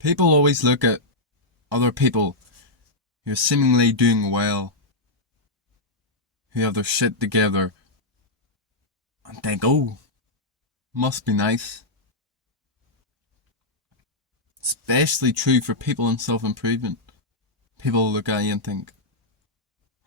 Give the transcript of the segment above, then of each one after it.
People always look at other people who are seemingly doing well, who have their shit together, and think, oh, must be nice. Especially true for people in self improvement. People look at you and think,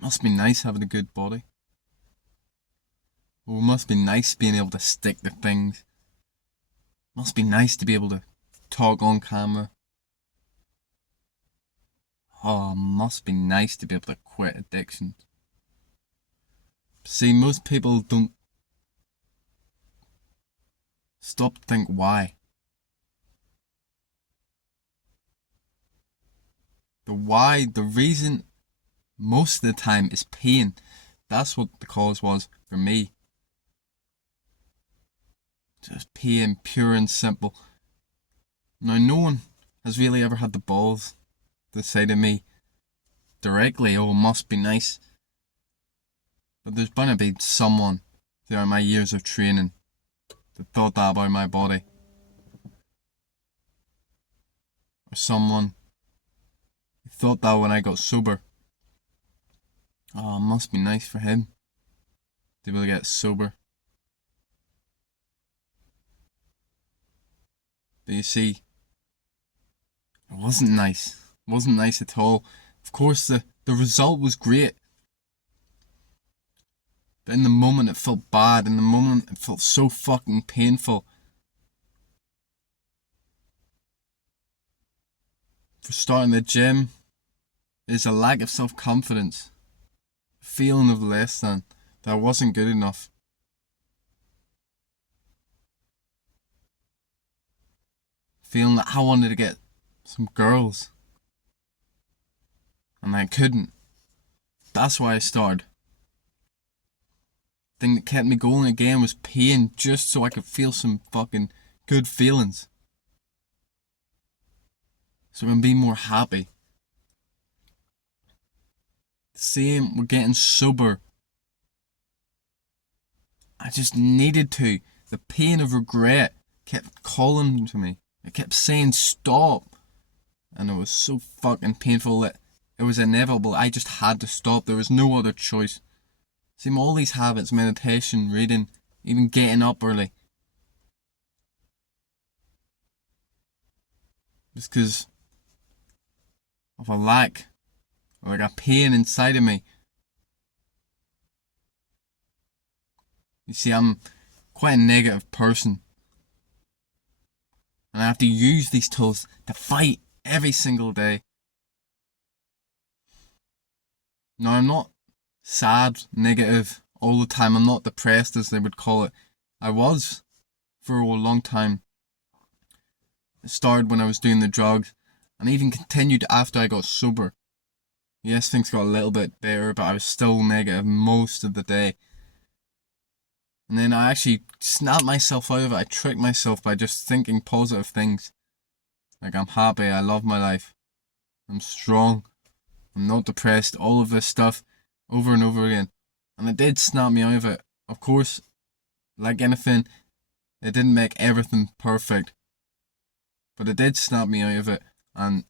must be nice having a good body. Or must be nice being able to stick to things. Must be nice to be able to talk on camera. Oh, must be nice to be able to quit addiction. See, most people don't stop to think why. The why, the reason, most of the time is pain. That's what the cause was for me. Just pain, pure and simple. Now, no one has really ever had the balls to say to me directly, oh, it must be nice. But there's bound to be someone throughout my years of training that thought that about my body. Or someone who thought that when I got sober. Oh, it must be nice for him to be able to get sober. But you see, it wasn't nice. It wasn't nice at all. Of course, the result was great. But in the moment it felt bad. In the moment it felt so fucking painful. For starting the gym is a lack of self-confidence. A feeling of less than. That I wasn't good enough. Feeling that I wanted to get some girls. And I couldn't. That's why I started. The thing that kept me going again was pain, just so I could feel some fucking good feelings. So I can be more happy. Same with getting sober. I just needed to. The pain of regret kept calling to me. It kept saying stop. And it was so fucking painful that it was inevitable. I just had to stop. There was no other choice. See, all these habits, meditation, reading, even getting up early. Just because of a lack, or like a pain inside of me. You see, I'm quite a negative person. And I have to use these tools to fight every single day. Now, I'm not sad, negative all the time. I'm not depressed, as they would call it. I was for a long time. It started when I was doing the drugs, and even continued after I got sober. Yes, things got a little bit better, but I was still negative most of the day. And then I actually snapped myself out of it. I tricked myself by just thinking positive things. Like, I'm happy, I love my life, I'm strong, I'm not depressed, all of this stuff over and over again. And it did snap me out of it. Of course, like anything, it didn't make everything perfect. But it did snap me out of it. And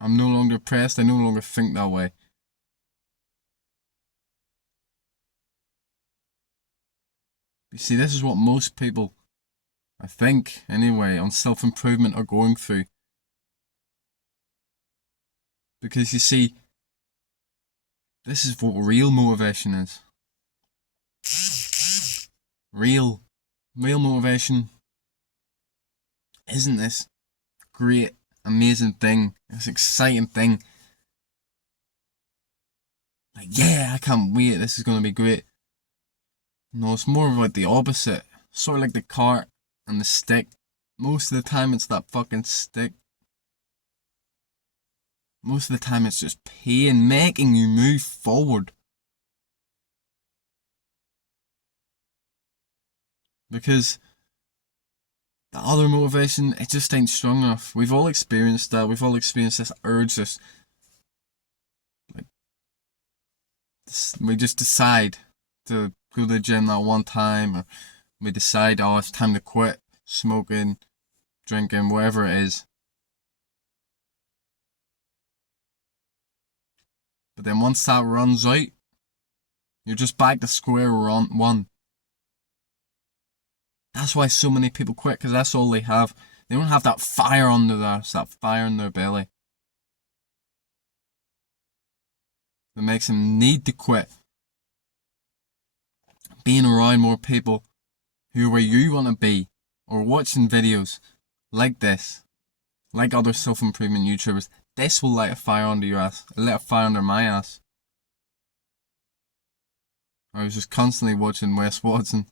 I'm no longer depressed, I no longer think that way. You see, this is what most people, I think anyway, on self-improvement are going through. Because you see, this is what real motivation is. Real motivation isn't this great, amazing thing, this exciting thing. Like, yeah, I can't wait, this is going to be great. No, it's more about the opposite. Sort of like the cart and the stick. Most of the time it's that fucking stick. Most of the time it's just pain making you move forward. Because the other motivation, it just ain't strong enough. We've all experienced that. We've all experienced this urge, like, we just decide to go to the gym that one time, or we decide, oh, it's time to quit smoking, drinking, whatever it is. But then once that runs out, you're just back to square one. That's why so many people quit, because that's all they have. They don't have that fire under that fire in their belly that makes them need to quit. Being around more people who are where you want to be, or watching videos like this, like other self-improvement YouTubers, this will light a fire under your ass. It lit a fire under my ass. I was just constantly watching Wes Watson,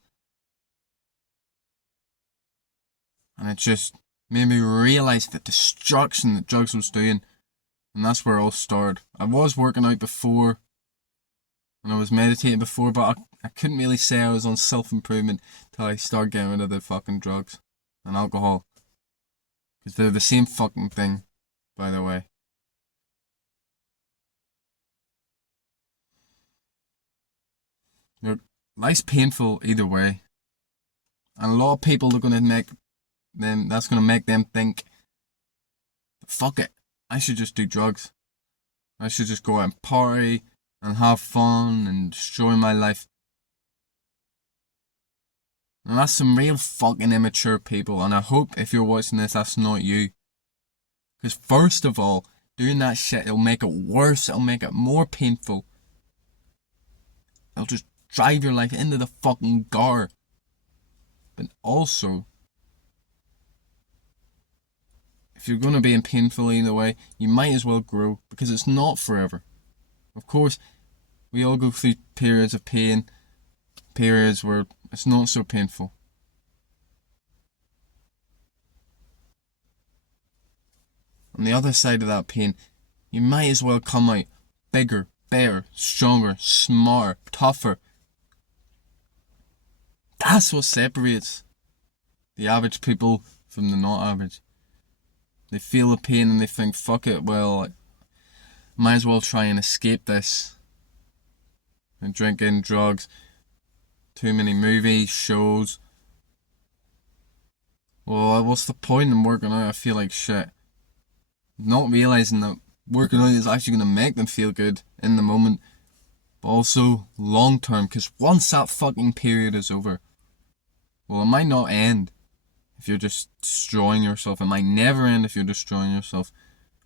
and it just made me realise the destruction that drugs was doing. And that's where it all started. I was working out before, and I was meditating before, but I couldn't really say I was on self-improvement till I started getting rid of the fucking drugs and alcohol. Because they're the same fucking thing, by the way. Life's painful either way. And a lot of people are gonna make them, that's gonna make them think, fuck it, I should just do drugs. I should just go out and party and have fun and destroy my life. And that's some real fucking immature people, and I hope if you're watching this, that's not you. Because first of all, doing that shit, it'll make it worse, it'll make it more painful. It'll just drive your life into the fucking gutter. But also, if you're going to be in painful either way, you might as well grow, because it's not forever. Of course, we all go through periods of pain, periods where it's not so painful. On the other side of that pain, you might as well come out bigger, better, stronger, smarter, tougher. That's what separates the average people from the not average. They feel the pain and they think, fuck it, well, I might as well try and escape this. And drinking, drugs, too many movies, shows. Well, what's the point in working out? I feel like shit. Not realising that working out is actually going to make them feel good in the moment. But also long term, because once that fucking period is over, well, it might not end if you're just destroying yourself. It might never end if you're destroying yourself.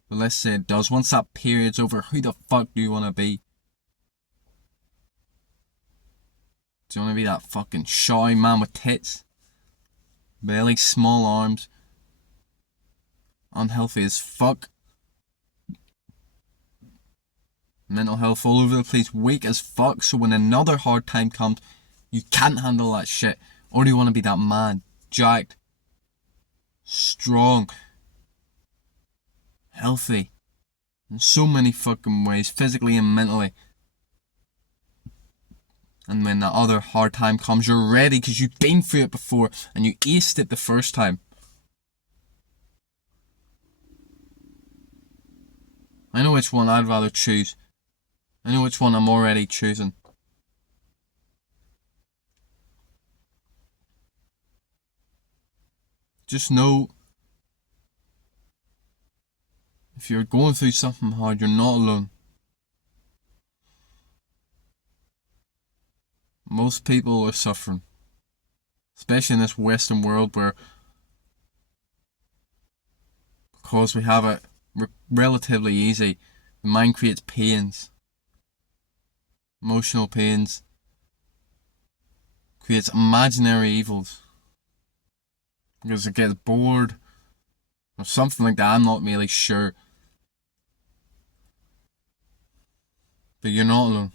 But let's say it does. Once that period's over, who the fuck do you want to be? Do you want to be that fucking shy man with tits? Belly, small arms, unhealthy as fuck, mental health all over the place, weak as fuck, so when another hard time comes, you can't handle that shit? Or do you want to be that man, jacked, strong, healthy, in so many fucking ways, physically and mentally? And when that other hard time comes, you're ready because you've been through it before and you aced it the first time. I know which one I'd rather choose. I know which one I'm already choosing. Just know, if you're going through something hard, you're not alone. Most people are suffering, especially in this Western world where, because we have it relatively easy, the mind creates pains, emotional pains, creates imaginary evils, because it gets bored or something like that. I'm not really sure, but you're not alone.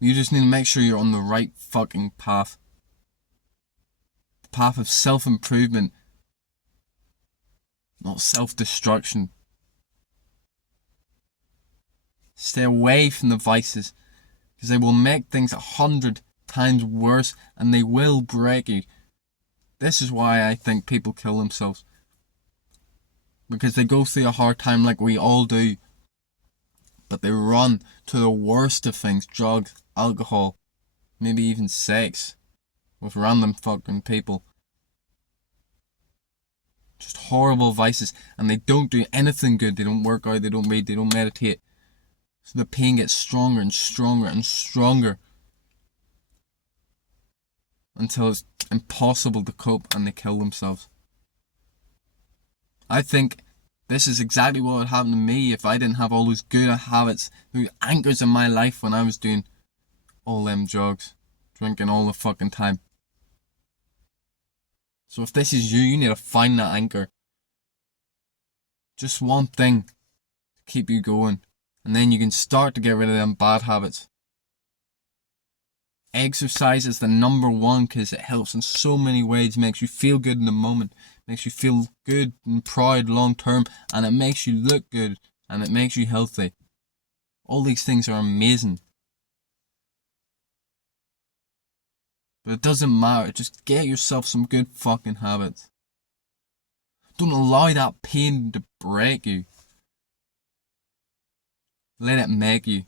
You just need to make sure you're on the right fucking path. The path of self-improvement, not self-destruction. Stay away from the vices, because they will make things 100 times worse and they will break you. This is why I think people kill themselves. Because they go through a hard time like we all do, but they run to the worst of things: drugs, alcohol, maybe even sex with random fucking people. Just horrible vices, and they don't do anything good. They don't work out, they don't read, they don't meditate. So the pain gets stronger and stronger and stronger until it's impossible to cope and they kill themselves. I think this is exactly what would happen to me if I didn't have all those good habits, those anchors in my life when I was doing all them drugs, drinking all the fucking time. So if this is you, you need to find that anchor. Just one thing to keep you going. And then you can start to get rid of them bad habits. Exercise is the number one because it helps in so many ways. It makes you feel good in the moment. It makes you feel good and proud long term. And it makes you look good. And it makes you healthy. All these things are amazing. But it doesn't matter. Just get yourself some good fucking habits. Don't allow that pain to break you. Let it make you.